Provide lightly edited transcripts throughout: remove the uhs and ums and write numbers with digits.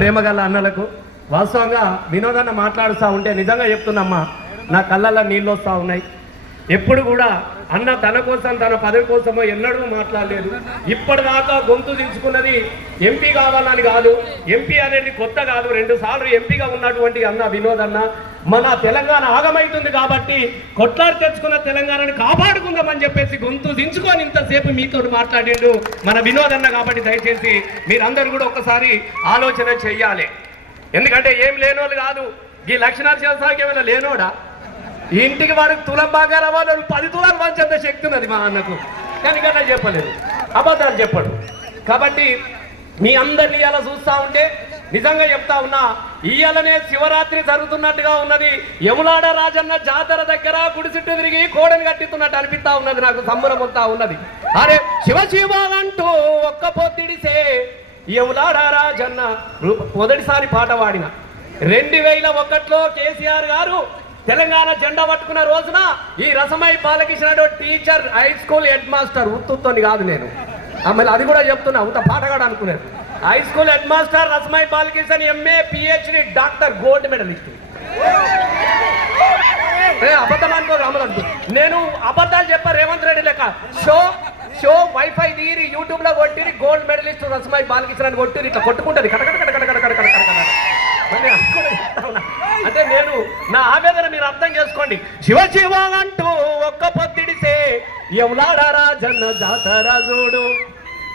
ప్రేమగల అన్నలకు వాస్తవంగా వినోదన్న మాట్లాడుతూ ఉంటే నిజంగా చెప్తున్నమ్మా, నా కళ్ళల్లో నీళ్ళు వస్తూ ఉన్నాయి. ఎప్పుడు కూడా అన్న తన కోసం తన పదవి కోసమో ఎన్నడూ మాట్లాడలేదు. ఇప్పటిదాకా గొంతు దించుకున్నది ఎంపీ కావాలని కాదు. ఎంపీ అనేది కొత్త కాదు, 2 సార్లు ఎంపీగా ఉన్నటువంటి అన్న వినోదన్న మన తెలంగాణ ఆగమైతుంది కాబట్టి కొట్లాడి తెచ్చుకున్న తెలంగాణని కాపాడుకుందామని చెప్పేసి గొంతు దించుకొని ఇంతసేపు మీతో మాట్లాడిండు మన వినోదన్న. కాబట్టి దయచేసి మీరందరూ కూడా ఒక్కసారి ఆలోచన చెయ్యాలి. ఎందుకంటే ఏం లేనోళ్ళు కాదు. ఈ లక్ష్మీనరసింహస్వామికి ఏమైనా లేనోడా? ఇంటికి వాడికి తులం బాగా రావాలి, 10 తులాలు మంచేంత శక్తి ఉన్నది మా అన్నకు. కానీ కన్నా చెప్పలేదు, అబద్ధాలు చెప్పడు. కాబట్టి మీ అందరినీ ఇలా చూస్తూ ఉంటే నిజంగా చెప్తా ఉన్నా, ఇయ్యాలనే శివరాత్రి జరుగుతున్నట్టుగా ఉన్నది. యములాడ రాజన్న జాతర దగ్గర గుడి చుట్టూ తిరిగి కోడని కట్టిస్తున్నట్టు అనిపిస్తా ఉన్నది. నాకు సంబరం వస్తా ఉన్నది. అరే శివ శివ అంటూ ఒక్క పొత్తిడిసే యములాడ రాజన్న మొదటిసారి పాట పాడిన 2001లో కేసీఆర్ గారు తెలంగాణ జెండా పట్టుకున్న రోజున ఈ Rasamayi Balakrishna teacher high school head master ఉత్తుతోని కాదు, నేను మళ్ళీ అది కూడా చెప్తున్నా, ఉత్త పాటగాడు అనుకున్నాను. High school head master Rasamayi Balakrishna MA PhD doctor gold medalist. అబద్ధం అనుకో రామలంటూ నేను అబద్ధాలు చెప్పా రేవంత్ రెడ్డి లెక్క. షో వైఫై తీరి యూట్యూబ్ లో కొట్టిరి గోల్డ్ మెడలిస్ట్ రసమై బాలకృష్ణ కొట్టిరి ఇట్లా కొట్టుకుంటుంది అంటే నేను నా ఆవేదన మీరు అర్థం చేసుకోండి. శివ శివ అంటూ ఒక్క పొత్తిడిసే యములాడ రాజన్న జాతర చూడు,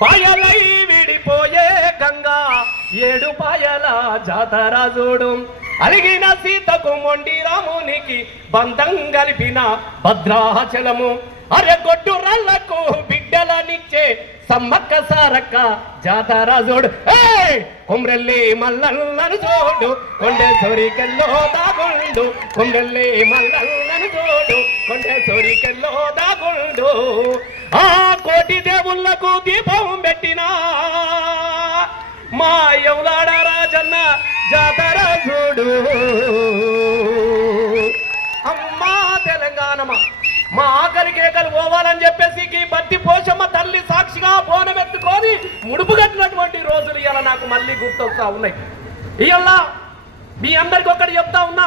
పాయలై విడిపోయే గంగా 7 పాయల జాతర చూడు, అలిగిన సీతకు మొండి రామునికి బంధం కలిపిన భద్రాచలము, అరెగొడ్డు రాళ్లకు బిడ్డలనిచ్చే సమ్మక్క సారక్క జాతర చూడు, కొమ్రెల్లి మల్లన్నను చూడు, కొండే సోరికల్లో దాగుండు, కొమ్రెల్లి మల్లన్నను చూడు, కొండే సోరికల్లో దాగుండు, ఆ కోటి దేవుళ్లకు దీపం పెట్టినా మా యములాడ రాజన్న జాతర చూడు. అమ్మా తెలంగాణమా, మా ఆకలి కేకలు పోవాలని చెప్పేసి బట్టి పోషమ్మ తల్లి సాక్షిగా బోనమెత్తుకొని ముడుపు కట్టినటువంటి రోజులు ఇలా నాకు మళ్ళీ గుర్తొస్తా ఉన్నాయి. ఇవాళ మీ అందరికి ఒకటి చెప్తా ఉన్నా,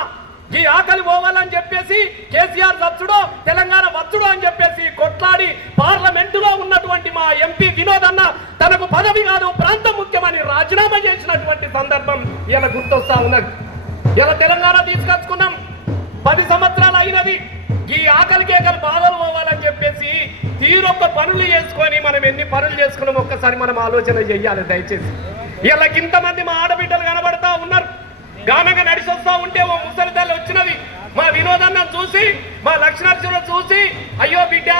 ఈ ఆకలి పోవాలని చెప్పేసి కేసీఆర్ వచ్చుడో తెలంగాణ వచ్చుడో అని చెప్పేసి కొట్లాడి పార్లమెంటులో ఉన్నటువంటి మా ఎంపీ వినోద్ అన్న తనకు పదవి కాదు ప్రాంతం ముఖ్యమని రాజీనామా చేసినటువంటి సందర్భం ఇలా గుర్తొస్తా ఉన్నది. ఇలా తెలంగాణ తీసుకొచ్చుకున్నాం, 10 సంవత్సరాలు అయినది. ఈ ఆకలి కేకలు బాధలు పోవాలని చెప్పేసి తీరొక్క పనులు చేసుకొని మనం ఎన్ని పనులు చేసుకున్నాం ఒక్కసారి మనం ఆలోచన చెయ్యాలి దయచేసి. ఇలా ఇంతమంది మా ఆడబిడ్డలు కనబడతా ఉన్నారు. గానంగా నడిచి వస్తూ ఉంటే ఓ ముసలి తల్లి వచ్చినది మా వినోదన్న చూసి, మా లక్ష్మీనరసింహ చూసి, అయ్యో బిడ్డ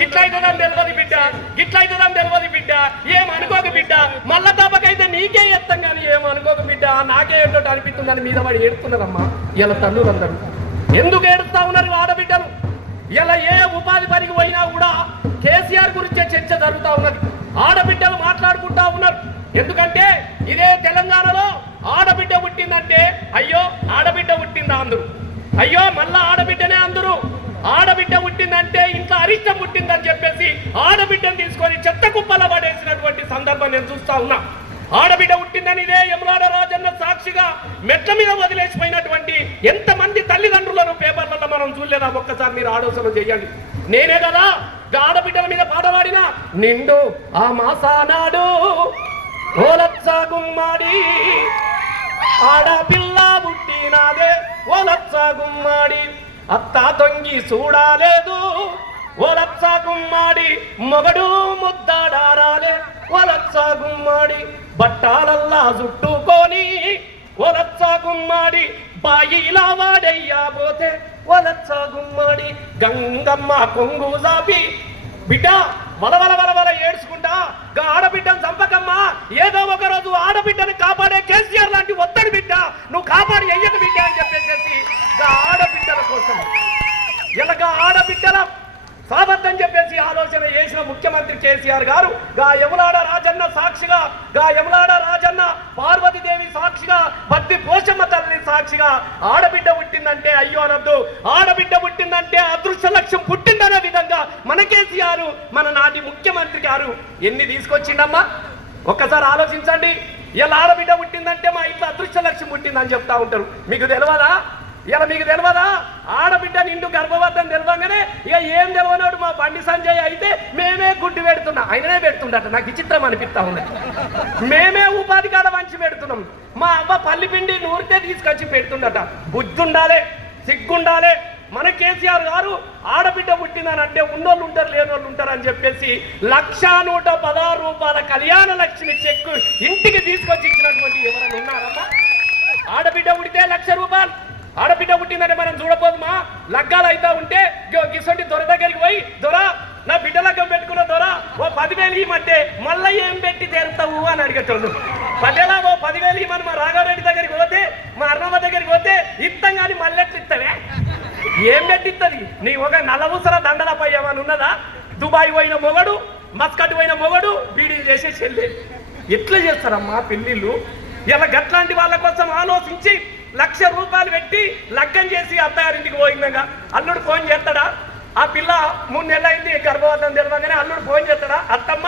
గిట్ల అవుతుందని తెలియదు బిడ్డ, గిట్ల అవుతుందని తెలియదు బిడ్డ, ఏమనుకోక బిడ్డ, మళ్ళా తప్పకైతే నీకే ఎత్తాం కానీ ఏమనుకోక బిడ్డ, నాకే ఏంటో అనిపిస్తుందని మీద వాడు ఏడుతున్నారమ్మా. ఇలా తల్లులందరూ ఎందుకు ఏడుస్తా ఉన్నారు ఆడబిడ్డలు? ఇలా ఏ ఉపాధి పనికి పోయినా కూడా కేసీఆర్ గురించే చర్చ జరుగుతూ ఉన్నది. ఆడబిడ్డలు మాట్లాడుకుంటా ఉన్నారు. ఎందుకంటే ఇదే తెలంగాణలో ఆడబిడ్డ పుట్టిందంటే అయ్యో ఆడబిడ్డ పుట్టిందా అందరూ, అయ్యో మళ్ళా ఆడబిడ్డనే అందరూ, ఆడబిడ్డ పుట్టిందంటే ఇంట్లో అరిష్టం పుట్టిందని చెప్పేసి ఆడబిడ్డను తీసుకొని చెత్త కుప్పల పడేసినటువంటి సందర్భం నేను చూస్తా ఉన్నా. ఆడబిడ్డ పుట్టిందని ఇదే యములాడ రాజన్న సాక్షిగా మెట్ల మీద వదిలేసిపోయినటువంటి ఎంతమంది తల్లిదండ్రులను పేపర్లలో మనం చూడలేదా? ఒక్కసారి మీరు ఆలోచన చేయండి. నేనే కదా ఆడబిడ్డల మీద పాట పాడినా, నిండు ఆ మాసానాడు ఓలచ్చ గుమ్మాడి ఆడపిల్ల పుట్టినాదే ఓలచ్చ గుమ్మాడి, అత్త తొంగి చూడాలేదు ఓలచ్చ గుమ్మాడి, మొగడు ముద్దాడారాలే ఓలచ్చ గుమ్మాడి, బట్టాలల్లా చుట్టుకొని ఓలచ్చ గుమ్మాడి, బాయిలా వాడయ్యా పోతే ఓలచ్చ గుమ్మాడి, గంగమ్మ కొంగు జాపి బిడ్డ వలవల వలవల ఏడ్చుకుంటా ఆడబిడ్డను చంపకమ్మా, ఏదో ఒక రోజు ఆడబిడ్డను కాపాడే కేసీఆర్ లాంటి ఒత్తడి బిడ్డ నువ్వు కాపాడి అయ్యక బిడ్డ అని చెప్పేసి ఆడబిడ్డల కోసం ఇలాగా ఆడబిడ్డల సాబద్ధం చెప్పేసి ఆలోచన చేసిన ముఖ్యమంత్రి కేసీఆర్ గారు గా యములాడ రాజన్న సాక్షిగా, గా యములాడ రాజన్న పార్వతీదేవి సాక్షిగా, బద్ది పోషమ్మ తల్లి సాక్షిగా ఆడబిడ్డ పుట్టిందంటే అయ్యో అనద్దు, ఆడబిడ్డ పుట్టిందంటే అదృష్ట లక్ష్యం పుట్టిందనే విధంగా మన కేసీఆర్ మన నాటి ముఖ్యమంత్రి గారు ఎన్ని తీసుకొచ్చిండమ్మా ఒక్కసారి ఆలోచించండి. ఇలా ఆడబిడ్డ పుట్టిందంటే మా ఇంట్లో వచ్చిందని చెప్తా ఉంటారు. మీకు తెలియదా? ఇలా మీకు తెలియదా? ఆడబిడ్డ నిండు గర్భవతం తెలియగానే ఇక ఏం తెలియనాడు మా బండి సంజయ్ అయితే మేమే గుడ్డు పెడుతున్నా, ఆయననే పెడుతుండట. నాకు విచిత్రం అనిపిస్తా ఉన్నది. మేమే ఉపాధి కాడ మంచి పెడుతున్నాం, మా అవ్వ పల్లిపిండి నూరితే తీసుకొచ్చి పెడుతుండట. బుద్ధి ఉండాలి, సిగ్గుండాలి. మన కేసీఆర్ గారు ఆడబిడ్డ పుట్టిందని అంటే ఉన్నోళ్ళు ఉంటారు, లేనోళ్ళు ఉంటారు అని చెప్పేసి 1,116 రూపాయల కళ్యాణ లక్ష్మి చెక్కు ఇంటికి తీసుకొచ్చి ఇచ్చినటువంటి ఎవరైనా ఉన్నారమ్మా? ఆడబిడ్డ పుడితే 1,00,000 రూపాయలు. ఆడబిడ్డ పుట్టిందంటే మనం చూడపోదుమా? లగ్గాలు అయితే ఉంటే గిసొంటి దొర దగ్గరికి పోయి, దొర నా బిడ్డ లగ్గం పెట్టుకున్న దొర ఓ 10,000 ఇవ్వమంటే మళ్ళీ ఏం పెట్టి తెరుతావు అని అడిగేటోళ్ళు. పదేలా ఓ 10,000 ఇవ్వమని మా రాఘవరెడ్డి దగ్గరికి పోతే, మా అన్నమ్మ దగ్గరికి పోతే ఇస్తాం కానీ మళ్ళీ ఎట్లా ఇస్తావే? ఏం పెట్టిస్తుంది? నీ ఒక నలవుసర దండలపై ఏమని ఉన్నదా? దుబాయ్ పోయిన మొగడు, మస్కట్ పోయిన మొగడు బీడీలు చేసే చెల్లె ఎట్లా చేస్తారమ్మా పెళ్ళిళ్ళు? ఇలా గట్లాంటి వాళ్ళ కోసం ఆలోచించి 1,00,000 రూపాయలు పెట్టి లగ్గం చేసి అత్తగారింటికి పోయిందగా అల్లుడు ఫోన్ చేస్తాడా? ఆ పిల్ల 3 నెలలు అయింది గర్భవతం తెలియగానే అల్లుడు ఫోన్ చేస్తాడా? అత్తమ్మ